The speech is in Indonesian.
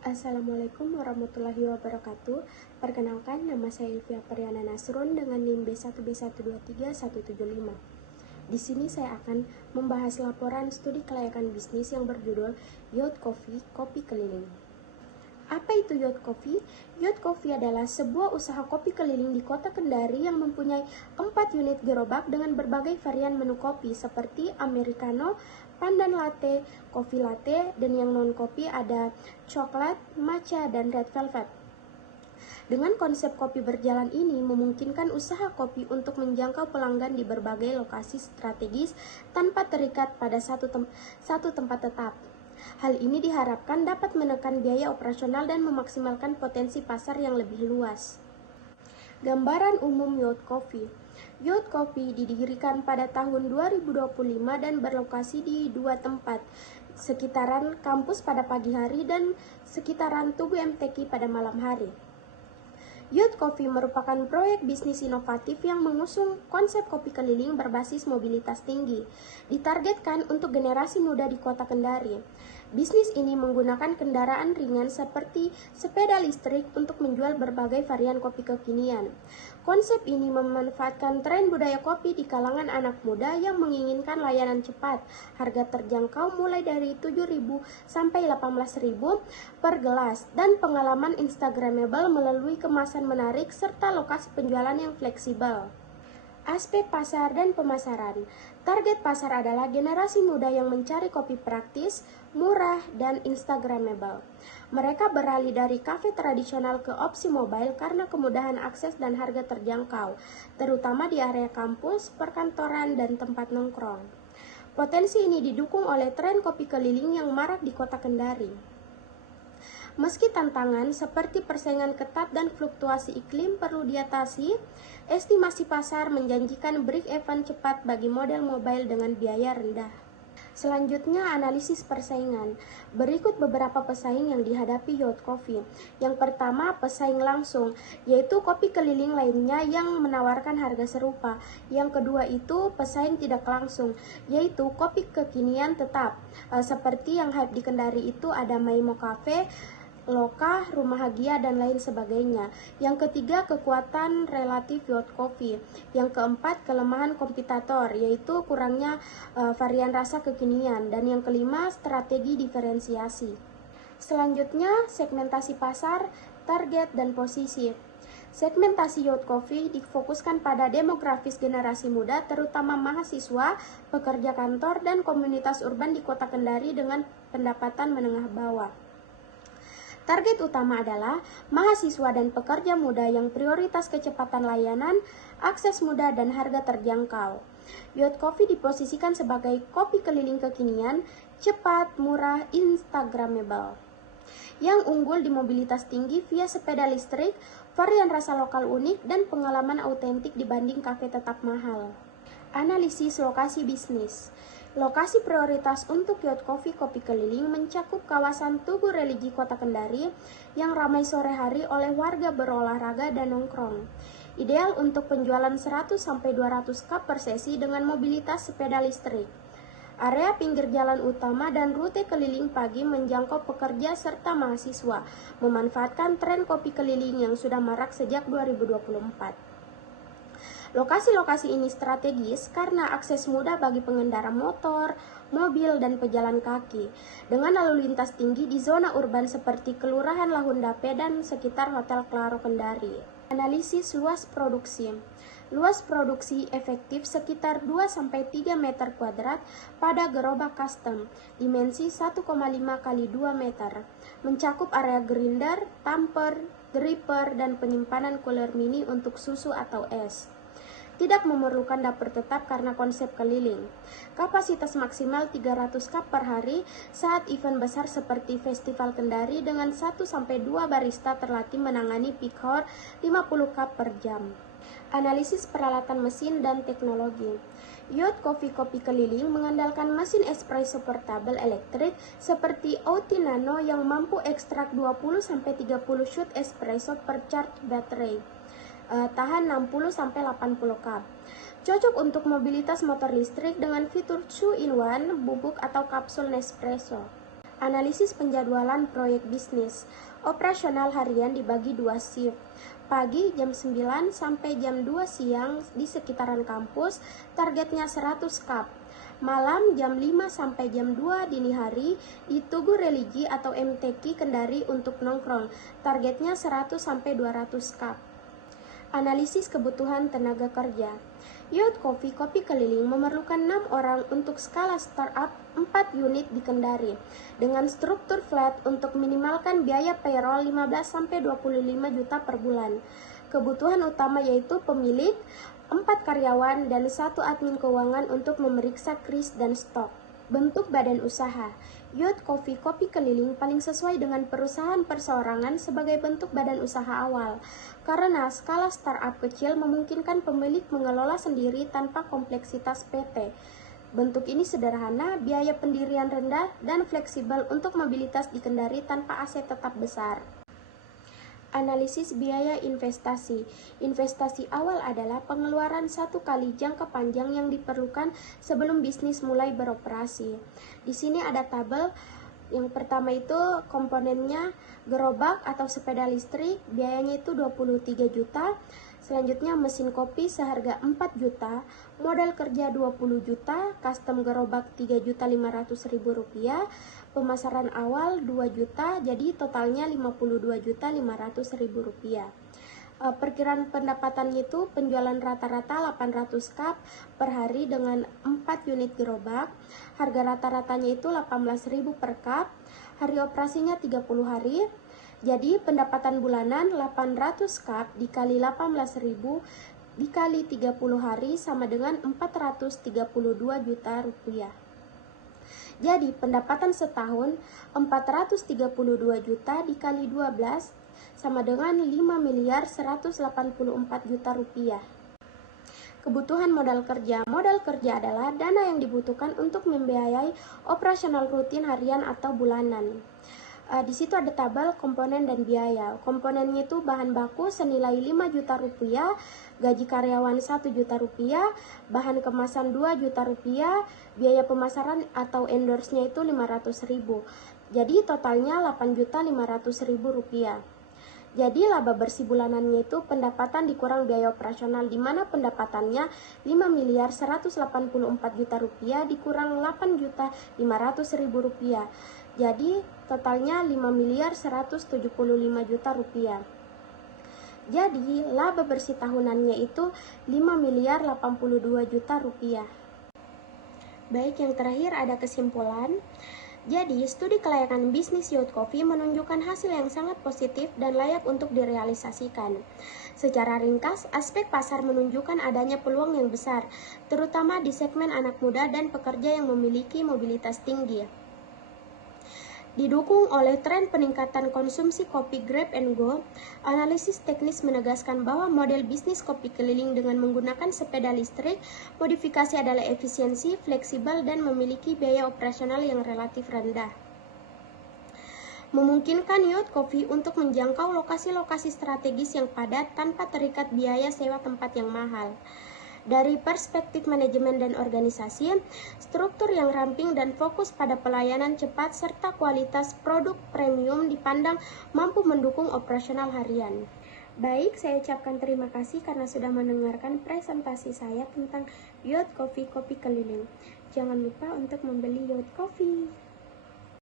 Assalamualaikum warahmatullahi wabarakatuh. Perkenalkan, nama saya Ilvia Periana Nasrun dengan NIM B1B1231175. Di sini saya akan membahas laporan studi kelayakan bisnis yang berjudul Youth Coffee, Kopi Keliling. Apa itu Youth Coffee? Youth Coffee adalah sebuah usaha kopi keliling di kota Kendari yang mempunyai 4 unit gerobak dengan berbagai varian menu kopi seperti Americano, pandan latte, coffee latte, dan yang non-kopi ada coklat, matcha, dan red velvet. Dengan konsep kopi berjalan ini memungkinkan usaha kopi untuk menjangkau pelanggan di berbagai lokasi strategis tanpa terikat pada satu tempat tetap. Hal ini diharapkan dapat menekan biaya operasional dan memaksimalkan potensi pasar yang lebih luas. Gambaran umum Youth Coffee. Youth Coffee didirikan pada tahun 2025 dan berlokasi di 2 tempat, sekitaran kampus pada pagi hari dan sekitaran Tugu MTQ pada malam hari. Youth Coffee merupakan proyek bisnis inovatif yang mengusung konsep kopi keliling berbasis mobilitas tinggi, ditargetkan untuk generasi muda di kota Kendari. Bisnis ini menggunakan kendaraan ringan seperti sepeda listrik untuk menjual berbagai varian kopi kekinian. Konsep ini memanfaatkan tren budaya kopi di kalangan anak muda yang menginginkan layanan cepat, harga terjangkau mulai dari 7.000 sampai 18.000 per gelas, dan pengalaman Instagramable melalui kemasan menarik serta lokasi penjualan yang fleksibel. Aspek pasar dan pemasaran. Target pasar adalah generasi muda yang mencari kopi praktis, murah, dan Instagramable. Mereka beralih dari kafe tradisional ke opsi mobile karena kemudahan akses dan harga terjangkau, terutama di area kampus, perkantoran, dan tempat nongkrong. Potensi ini didukung oleh tren kopi keliling yang marak di kota Kendari. Meski tantangan seperti persaingan ketat dan fluktuasi iklim perlu diatasi, estimasi pasar menjanjikan break-even cepat bagi model mobile dengan biaya rendah. Selanjutnya, analisis persaingan. Berikut beberapa pesaing yang dihadapi Youth Coffee. Yang pertama, pesaing langsung, yaitu kopi keliling lainnya yang menawarkan harga serupa. Yang kedua itu pesaing tidak langsung, yaitu kopi kekinian tetap. Seperti yang hype di Kendari itu ada Maimo Cafe, Loka, Rumah Hagia, dan lain sebagainya. Yang ketiga, kekuatan relatif Youth Coffee. Yang keempat, kelemahan kompetitor, yaitu kurangnya varian rasa kekinian. Dan yang kelima, strategi diferensiasi. Selanjutnya, segmentasi pasar, target, dan posisi. Segmentasi Youth Coffee difokuskan pada demografis generasi muda, terutama mahasiswa, pekerja kantor, dan komunitas urban di kota Kendari dengan pendapatan menengah bawah. Target utama adalah mahasiswa dan pekerja muda yang prioritas kecepatan layanan, akses mudah, dan harga terjangkau. Youth Coffee diposisikan sebagai kopi keliling kekinian, cepat, murah, Instagramable, yang unggul di mobilitas tinggi via sepeda listrik, varian rasa lokal unik, dan pengalaman autentik dibanding kafe tetap mahal. Analisis lokasi bisnis. Lokasi prioritas untuk Youth Coffee Kopi Keliling mencakup kawasan Tugu Religi Kota Kendari yang ramai sore hari oleh warga berolahraga dan nongkrong. Ideal untuk penjualan 100-200 cup per sesi dengan mobilitas sepeda listrik. Area pinggir jalan utama dan rute keliling pagi menjangkau pekerja serta mahasiswa, memanfaatkan tren kopi keliling yang sudah marak sejak 2024. Lokasi-lokasi ini strategis karena akses mudah bagi pengendara motor, mobil, dan pejalan kaki, dengan lalu lintas tinggi di zona urban seperti Kelurahan Lahundape dan sekitar Hotel Claro Kendari. Analisis luas produksi. Luas produksi efektif sekitar 2-3 meter kuadrat pada gerobak custom, dimensi 1,5 x 2 meter, mencakup area grinder, tamper, dripper, dan penyimpanan cooler mini untuk susu atau es. Tidak memerlukan dapur tetap karena konsep keliling. Kapasitas maksimal 300 cup per hari saat event besar seperti Festival Kendari dengan 1-2 barista terlatih menangani peak hour 50 cup per jam. Analisis peralatan mesin dan teknologi. Youth Coffee Kopi Keliling mengandalkan mesin espresso portable elektrik seperti OT Nano yang mampu ekstrak 20-30 shot espresso per charge baterai. Tahan 60-80 cup. Cocok untuk mobilitas motor listrik dengan fitur 2-in-1 bubuk atau kapsul Nespresso. Analisis penjadwalan proyek bisnis. Operasional harian dibagi 2 shift. Pagi jam 9 sampai jam 2 siang di sekitaran kampus, targetnya 100 cup. Malam jam 5 sampai jam 2 dini hari di Tugu Religi atau MTQ Kendari untuk nongkrong, targetnya 100 sampai 200 cup. Analisis kebutuhan tenaga kerja. Youth Coffee Kopi Keliling memerlukan 6 orang untuk skala startup 4 unit di Kendari dengan struktur flat untuk minimalkan biaya payroll 15 sampai 25 juta per bulan. Kebutuhan utama yaitu pemilik, 4 karyawan, dan 1 admin keuangan untuk memeriksa kris dan stok. Bentuk badan usaha. Youth Coffee Kopi Keliling paling sesuai dengan perusahaan perseorangan sebagai bentuk badan usaha awal, karena skala startup kecil memungkinkan pemilik mengelola sendiri tanpa kompleksitas PT. Bentuk ini sederhana, biaya pendirian rendah, dan fleksibel untuk mobilitas di Kendari tanpa aset tetap besar. Analisis biaya investasi. Investasi awal adalah pengeluaran 1 kali jangka panjang yang diperlukan sebelum bisnis mulai beroperasi. Di sini ada tabel. Yang pertama itu komponennya gerobak atau sepeda listrik, biayanya itu 23 juta. Selanjutnya mesin kopi seharga 4 juta, modal kerja 20 juta, custom gerobak 3.500.000 rupiah, pemasaran awal 2 juta, jadi totalnya 52.500.000 rupiah. Perkiraan pendapatannya itu penjualan rata-rata 800 cup per hari dengan 4 unit gerobak. Harga rata-ratanya itu 18.000 per cup. Hari operasinya 30 hari. Jadi pendapatan bulanan 800 cup dikali 18.000 dikali 30 hari sama dengan 432 juta rupiah. Jadi pendapatan setahun 432 juta dikali 12 sama dengan 5.184 juta rupiah. Kebutuhan modal kerja. Modal kerja adalah dana yang dibutuhkan untuk membiayai operasional rutin harian atau bulanan. Di situ ada tabel komponen dan biaya. Komponennya itu bahan baku senilai 5 juta rupiah, gaji karyawan 1 juta rupiah, bahan kemasan 2 juta rupiah, biaya pemasaran atau endorse-nya itu 500.000. Jadi totalnya 8.500.000 rupiah. Jadi laba bersih bulanannya itu pendapatan dikurang biaya operasional, di mana pendapatannya 5.184 juta rupiah dikurang 8.500.000 rupiah. Jadi totalnya 5.175 juta rupiah. Jadi laba bersih tahunannya itu 5.082 juta rupiah. Baik, yang terakhir ada kesimpulan. Jadi, studi kelayakan bisnis Youth Coffee menunjukkan hasil yang sangat positif dan layak untuk direalisasikan. Secara ringkas, aspek pasar menunjukkan adanya peluang yang besar, terutama di segmen anak muda dan pekerja yang memiliki mobilitas tinggi. Didukung oleh tren peningkatan konsumsi kopi grab and go, analisis teknis menegaskan bahwa model bisnis kopi keliling dengan menggunakan sepeda listrik, modifikasi adalah efisiensi, fleksibel, dan memiliki biaya operasional yang relatif rendah. Memungkinkan Youth Coffee untuk menjangkau lokasi-lokasi strategis yang padat tanpa terikat biaya sewa tempat yang mahal. Dari perspektif manajemen dan organisasi, struktur yang ramping dan fokus pada pelayanan cepat serta kualitas produk premium dipandang mampu mendukung operasional harian. Baik, saya ucapkan terima kasih karena sudah mendengarkan presentasi saya tentang Youth Coffee Kopi Keliling. Jangan lupa untuk membeli Youth Coffee.